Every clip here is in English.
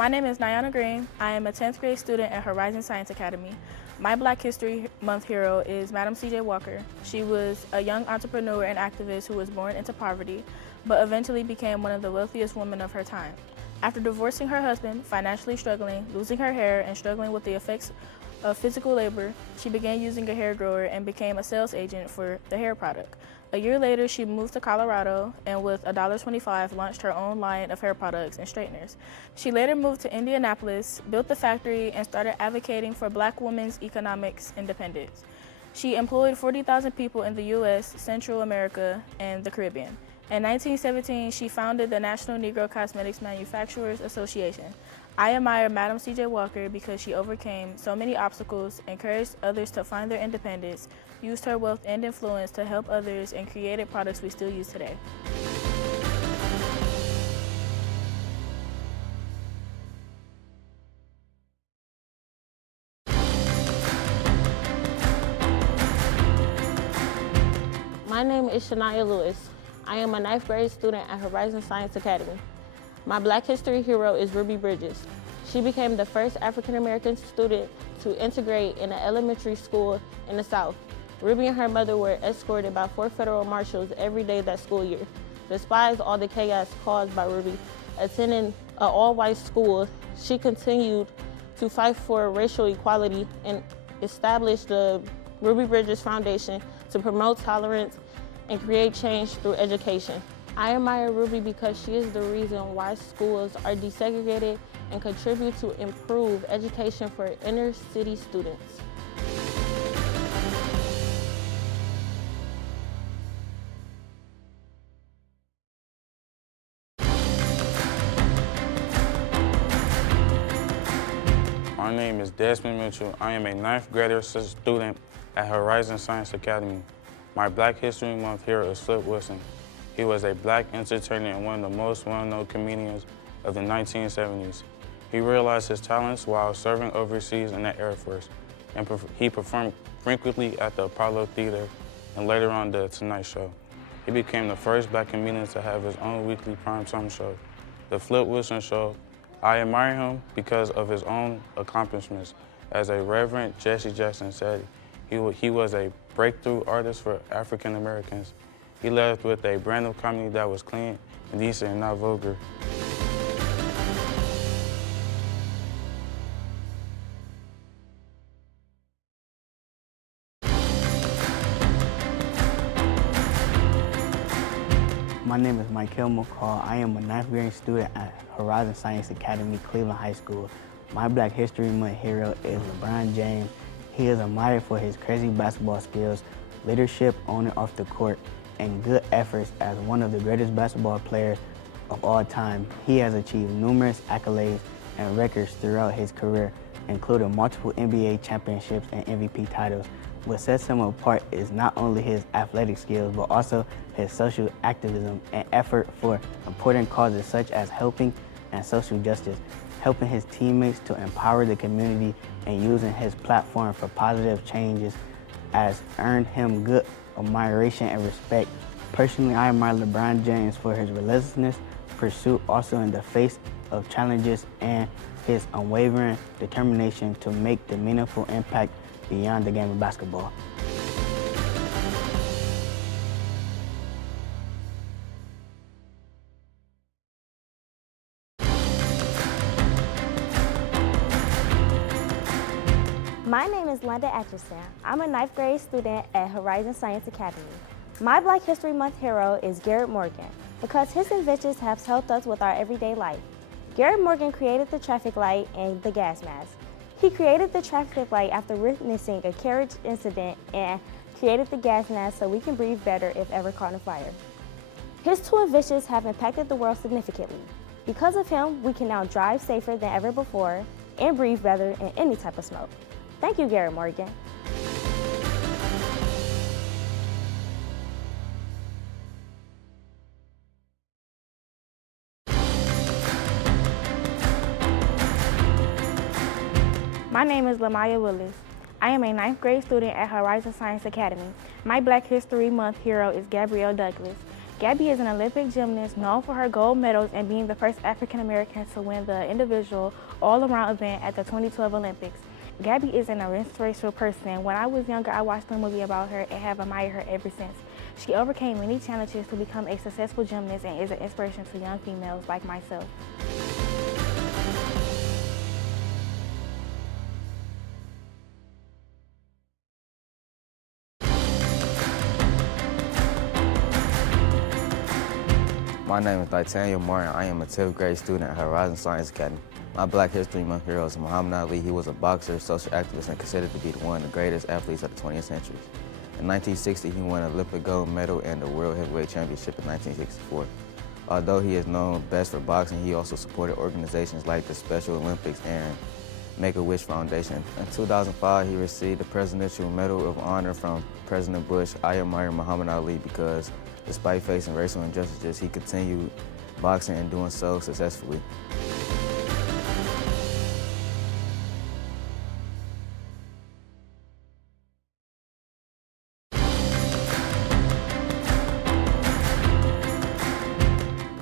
My name is Nionna Green. I am a 10th grade student at Horizon Science Academy. My Black History Month hero is Madam C.J. Walker. She was a young entrepreneur and activist who was born into poverty, but eventually became one of the wealthiest women of her time. After divorcing her husband, financially struggling, losing her hair, and struggling with the effects of physical labor, she began using a hair grower and became a sales agent for the hair product. A year later, she moved to Colorado and with $1.25 launched her own line of hair products and straighteners. She later moved to Indianapolis, built the factory, and started advocating for Black women's economics independence. She employed 40,000 people in the U.S., Central America, and the Caribbean. In 1917, she founded the National Negro Cosmetics Manufacturers Association. I admire Madam C.J. Walker because she overcame so many obstacles, encouraged others to find their independence, used her wealth and influence to help others, and created products we still use today. My name is Shanya Lewis. I am a 9th grade student at Horizon Science Academy. My Black History hero is Ruby Bridges. She became the first African American student to integrate in an elementary school in the South. Ruby and her mother were escorted by 4 federal marshals every day that school year. Despite all the chaos caused by Ruby attending an all-white school, she continued to fight for racial equality and established the Ruby Bridges Foundation to promote tolerance and create change through education. I admire Ruby because she is the reason why schools are desegregated and contribute to improve education for inner city students. My name is Desmond Mitchell. I am a 9th grader student at Horizon Science Academy. My Black History Month hero is Flip Wilson. He was a Black entertainer and one of the most well-known comedians of the 1970s. He realized his talents while serving overseas in the Air Force, and he performed frequently at the Apollo Theater and later on The Tonight Show. He became the first Black comedian to have his own weekly primetime show, The Flip Wilson Show. I admire him because of his own accomplishments. As a Reverend Jesse Jackson said, he was a breakthrough artist for African Americans. He left with a brand of comedy that was clean and decent and not vulgar. My name is McCall. I am a 9th grade student at Horizon Science Academy, Cleveland High School. My Black History Month hero is LeBron James. He is admired for his crazy basketball skills, leadership on and off the court, and good efforts as one of the greatest basketball players of all time. He has achieved numerous accolades and records throughout his career, including multiple NBA championships and MVP titles. What sets him apart is not only his athletic skills, but also his social activism and effort for important causes such as helping and social justice, helping his teammates to empower the community, and using his platform for positive changes has earned him good admiration and respect. Personally, I admire LeBron James for his relentless pursuit also in the face of challenges and his unwavering determination to make the meaningful impact beyond the game of basketball. My name is Linda Atchison. I'm a 9th grade student at Horizon Science Academy. My Black History Month hero is Garrett Morgan because his inventions have helped us with our everyday life. Garrett Morgan created the traffic light and the gas mask. He created the traffic light after witnessing a carriage incident and created the gas mask so we can breathe better if ever caught on fire. His 2 inventions have impacted the world significantly. Because of him, we can now drive safer than ever before and breathe better in any type of smoke. Thank you, Garrett Morgan. My name is LaMya Willis. I am a 9th grade student at Horizon Science Academy. My Black History Month hero is Gabrielle Douglas. Gabby is an Olympic gymnast known for her gold medals and being the first African American to win the individual all-around event at the 2012 Olympics. Gabby is an inspirational person. When I was younger, I watched a movie about her and have admired her ever since. She overcame many challenges to become a successful gymnast and is an inspiration to young females like myself. My name is Dytanya Marlin. I am a 10th grade student at Horizon Science Academy. My Black History Month hero is Muhammad Ali. He was a boxer, social activist, and considered to be one of the greatest athletes of the 20th century. In 1960, he won an Olympic gold medal and the World Heavyweight Championship in 1964. Although he is known best for boxing, he also supported organizations like the Special Olympics and Make-A-Wish Foundation. In 2005, he received the Presidential Medal of Honor from President Bush. I admire Muhammad Ali because despite facing racial injustices, he continued boxing and doing so successfully.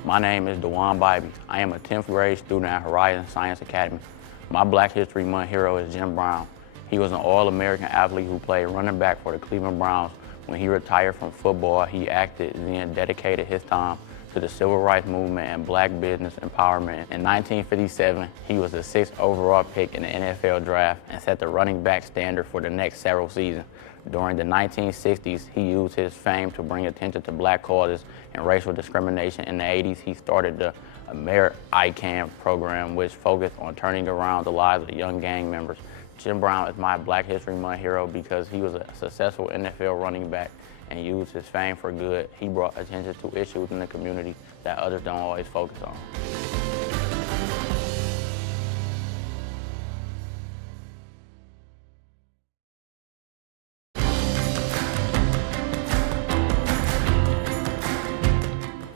My name is Dejuan Bybee. I am a 10th grade student at Horizon Science Academy. My Black History Month hero is Jim Brown. He was an All-American athlete who played running back for the Cleveland Browns. When he retired from football, he acted and dedicated his time to the civil rights movement and black business empowerment. In 1957, he was the 6th overall pick in the NFL draft and set the running back standard for the next several seasons. During the 1960s, he used his fame to bring attention to black causes and racial discrimination. In the 80s, he started the Merritt ICANN program, which focused on turning around the lives of young gang members. Jim Brown is my Black History Month hero because he was a successful NFL running back and used his fame for good. He brought attention to issues in the community that others don't always focus on.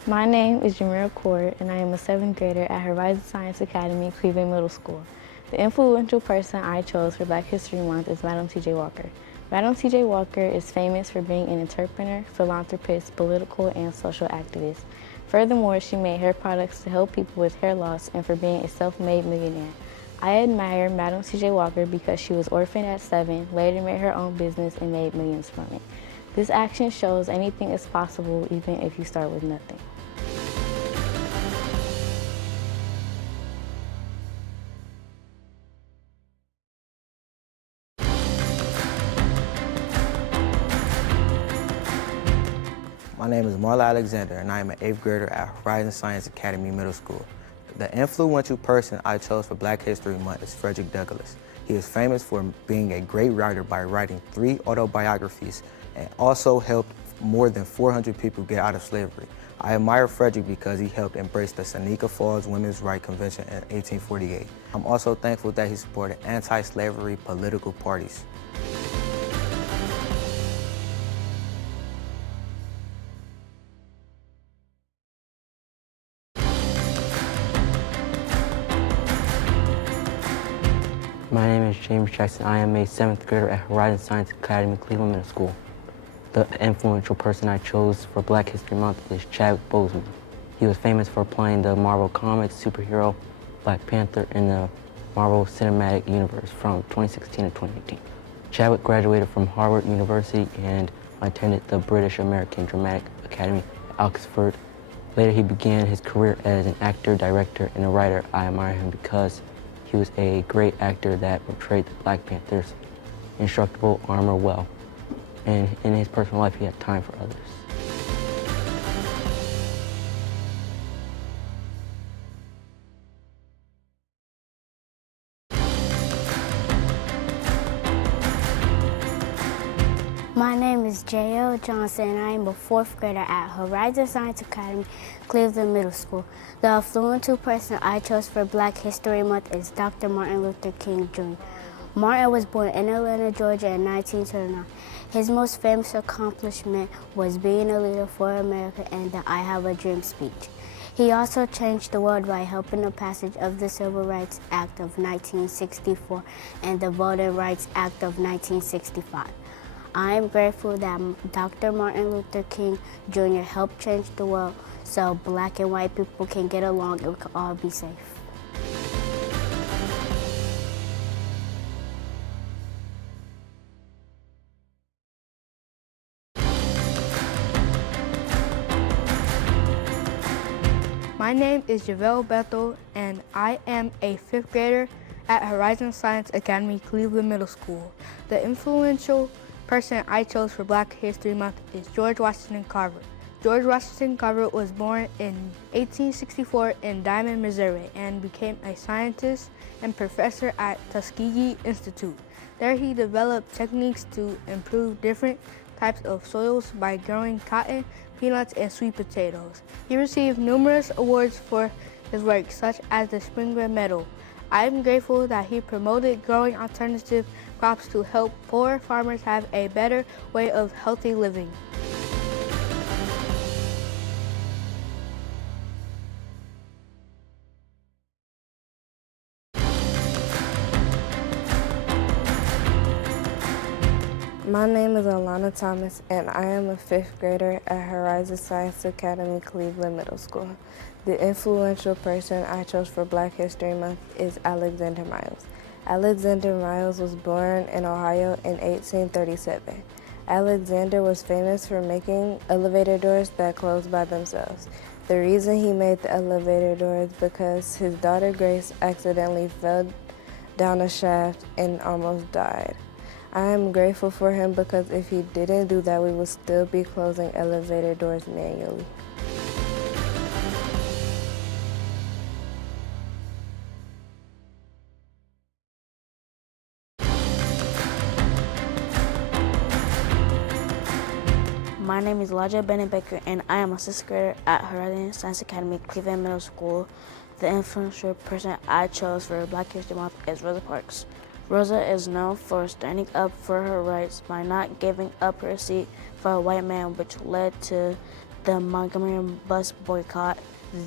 My name is Jamera Coore, and I am a 7th grader at Horizon Science Academy, Cleveland Middle School. The influential person I chose for Black History Month is Madam T.J. Walker. Madam T.J. Walker is famous for being an entrepreneur, philanthropist, political, and social activist. Furthermore, she made hair products to help people with hair loss and for being a self-made millionaire. I admire Madam T.J. Walker because she was orphaned at 7, later made her own business, and made millions from it. This action shows anything is possible even if you start with nothing. My name is Marlin Alexander, and I am an 8th grader at Horizon Science Academy Middle School. The influential person I chose for Black History Month is Frederick Douglass. He is famous for being a great writer by writing 3 autobiographies and also helped more than 400 people get out of slavery. I admire Frederick because he helped embrace the Seneca Falls Women's Rights Convention in 1848. I'm also thankful that he supported anti-slavery political parties. My name is James Jackson. I am a 7th grader at Horizon Science Academy, Cleveland Middle School. The influential person I chose for Black History Month is Chadwick Boseman. He was famous for playing the Marvel Comics superhero Black Panther in the Marvel Cinematic Universe from 2016 to 2018. Chadwick graduated from Harvard University and attended the British American Dramatic Academy at Oxford. Later, he began his career as an actor, director, and a writer. I admire him because he was a great actor that portrayed the Black Panther's indestructible armor well. And in his personal life, he had time for others. My name is J.L. Johnson, and I am a 4th grader at Horizon Science Academy, Cleveland Middle School. The influential person I chose for Black History Month is Dr. Martin Luther King Jr. Martin was born in Atlanta, Georgia in 1929. His most famous accomplishment was being a leader for America and the I Have a Dream speech. He also changed the world by helping the passage of the Civil Rights Act of 1964 and the Voting Rights Act of 1965. I am grateful that Dr. Martin Luther King Jr. helped change the world so black and white people can get along and we can all be safe. My name is Javel Bethel, and I am a 5th grader at Horizon Science Academy, Cleveland Middle School. The influential person I chose for Black History Month is George Washington Carver. George Washington Carver was born in 1864 in Diamond, Missouri, and became a scientist and professor at Tuskegee Institute. There he developed techniques to improve different types of soils by growing cotton, peanuts, and sweet potatoes. He received numerous awards for his work, such as the Springer Medal. I am grateful that he promoted growing alternative crops to help poor farmers have a better way of healthy living. My name is Alana Thomas, and I am a 5th grader at Horizon Science Academy, Cleveland Middle School. The influential person I chose for Black History Month is Alexander Miles. Alexander Miles was born in Ohio in 1837. Alexander was famous for making elevator doors that closed by themselves. The reason he made the elevator doors because his daughter Grace accidentally fell down a shaft and almost died. I am grateful for him because if he didn't do that, we would still be closing elevator doors manually. My name is Elijah Bennett Baker, and I am a 6th grader at Horizon Science Academy, Cleveland Middle School. The influential person I chose for Black History Month is Rosa Parks. Rosa is known for standing up for her rights by not giving up her seat for a white man, which led to the Montgomery bus boycott.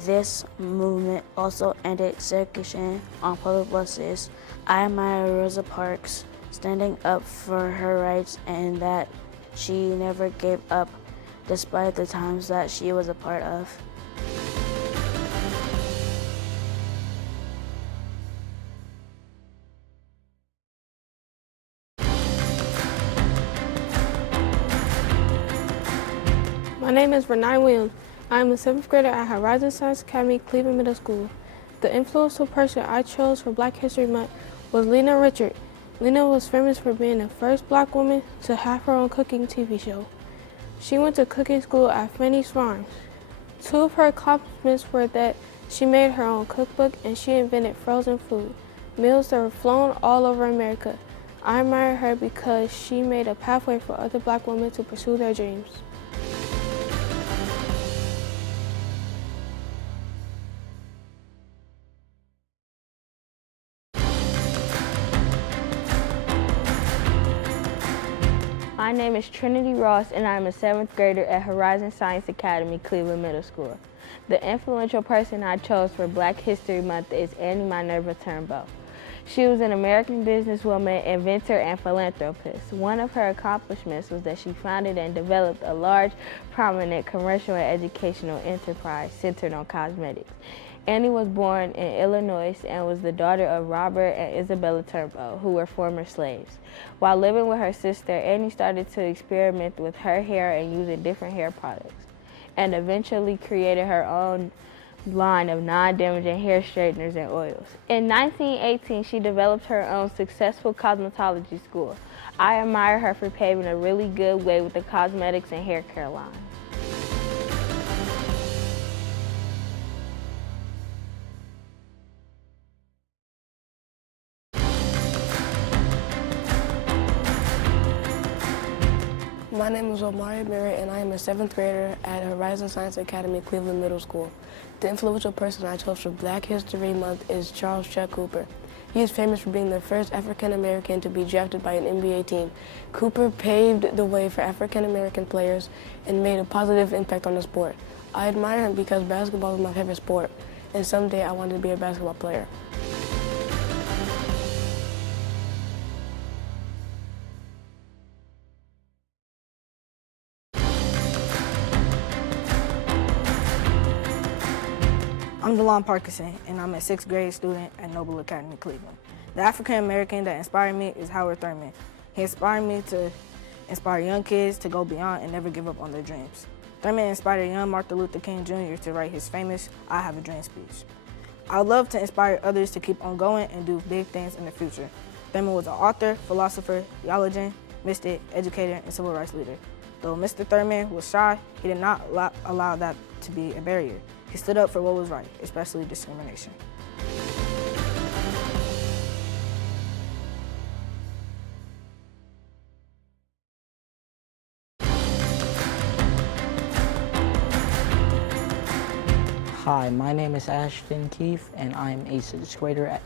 This movement also ended segregation on public buses. I admire Rosa Parks standing up for her rights and that she never gave up despite the times that she was a part of. My name is Raniya Williams. I am a 7th grader at Horizon Science Academy, Cleveland Middle School. The influential person I chose for Black History Month was Lena Richard. Lena was famous for being the first Black woman to have her own cooking TV show. She went to cooking school at Fanny's Farms. 2 of her accomplishments were that she made her own cookbook and she invented frozen food, meals that were flown all over America. I admire her because she made a pathway for other Black women to pursue their dreams. My name is Trinity Ross, and I'm a 7th grader at Horizon Science Academy, Cleveland Middle School. The influential person I chose for Black History Month is Minerva Turnbo. She was an American businesswoman, inventor, and philanthropist. One of her accomplishments was that she founded and developed a large, prominent commercial and educational enterprise centered on cosmetics. Annie was born in Illinois and was the daughter of Robert and Isabella Turnbo, who were former slaves. While living with her sister, Annie started to experiment with her hair and using different hair products, and eventually created her own line of non-damaging hair straighteners and oils. In 1918, she developed her own successful cosmetology school. I admire her for paving a really good way with the cosmetics and hair care line. My name is Omari, Merritt, and I am a 7th grader at Horizon Science Academy, Cleveland Middle School. The influential person I chose for Black History Month is Charles Chuck Cooper. He is famous for being the first African American to be drafted by an NBA team. Cooper paved the way for African American players and made a positive impact on the sport. I admire him because basketball is my favorite sport, and someday I wanted to be a basketball player. I'm Delon Parkinson, and I'm a 6th grade student at Noble Academy, Cleveland. The African American that inspired me is Howard Thurman. He inspired me to inspire young kids to go beyond and never give up on their dreams. Thurman inspired young Martin Luther King Jr. to write his famous I Have a Dream speech. I would love to inspire others to keep on going and do big things in the future. Thurman was an author, philosopher, theologian, mystic, educator, and civil rights leader. Though Mr. Thurman was shy, he did not allow that to be a barrier. He stood up for what was right, especially discrimination. Hi, my name is Ashton Keefe, and I'm a 6th grader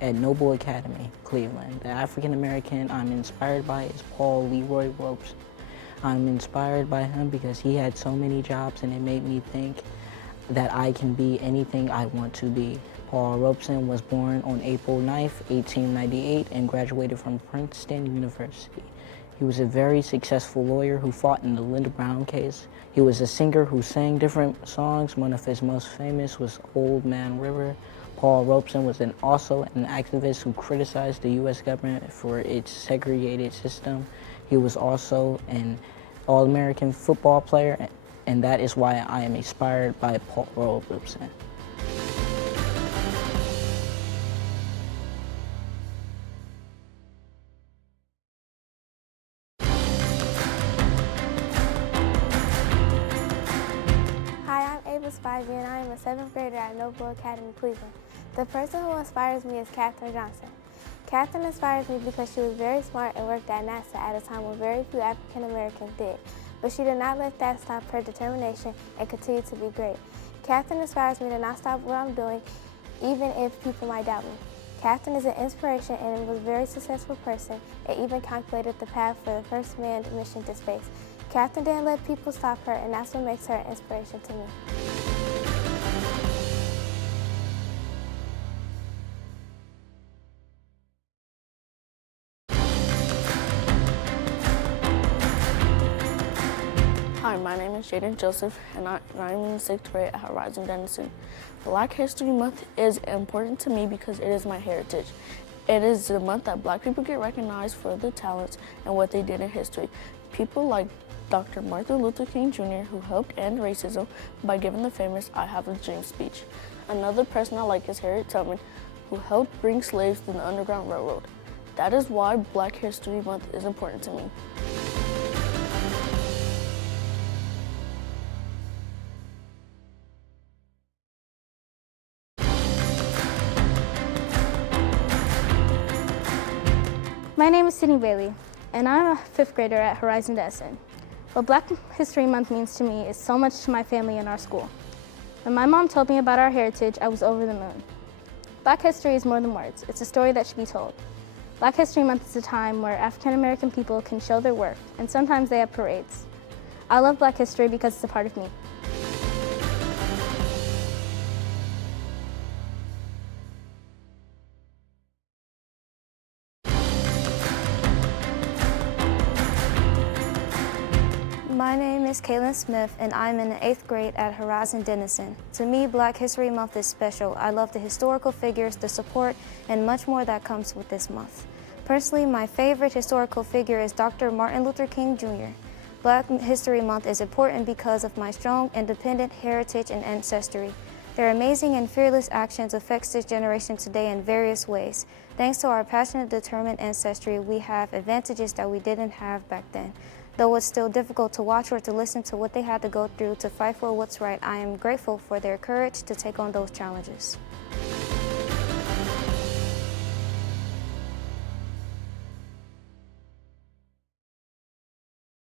at Noble Academy, Cleveland. The African American I'm inspired by is Paul Leroy Ropes. I'm inspired by him because he had so many jobs, and it made me think that I can be anything I want to be. Paul Robeson was born on April 9th, 1898, and graduated from Princeton University. He was a very successful lawyer who fought in the Linda Brown case. He was a singer who sang different songs. One of his most famous was Old Man River. Paul Robeson was also an activist who criticized the U.S. government for its segregated system. He was also an All-American football player, and that is why I am inspired by Paul Robeson. Bybee, and I am a 7th grader at Noble Academy, Cleveland. The person who inspires me is Katherine Johnson. Katherine inspires me because she was very smart and worked at NASA at a time when very few African Americans did. But she did not let that stop her determination and continued to be great. Katherine inspires me to not stop what I'm doing, even if people might doubt me. Katherine is an inspiration and was a very successful person, and even calculated the path for the first manned mission to space. Katherine didn't let people stop her, and that's what makes her an inspiration to me. Hi, my name is Jaden Joseph, and I'm in the 6th grade at Horizon Denison. Black History Month is important to me because it is my heritage. It is the month that Black people get recognized for their talents and what they did in history. People like Dr. Martin Luther King Jr., who helped end racism by giving the famous I Have a Dream speech. Another person I like is Harriet Tubman, who helped bring slaves to the Underground Railroad. That is why Black History Month is important to me. My name is Sydney Bailey, and I'm a 5th grader at Horizon Denison. What Black History Month means to me is so much to my family and our school. When my mom told me about our heritage, I was over the moon. Black history is more than words. It's a story that should be told. Black History Month is a time where African American people can show their work, and sometimes they have parades. I love Black history because it's a part of me. My name is Kaylin Smith, and I'm in the 8th grade at Horizon Denison. To me, Black History Month is special. I love the historical figures, the support, and much more that comes with this month. Personally, my favorite historical figure is Dr. Martin Luther King Jr. Black History Month is important because of my strong, independent heritage and ancestry. Their amazing and fearless actions affect this generation today in various ways. Thanks to our passionate, determined ancestry, we have advantages that we didn't have back then. Though it's still difficult to watch or to listen to what they had to go through to fight for what's right, I am grateful for their courage to take on those challenges.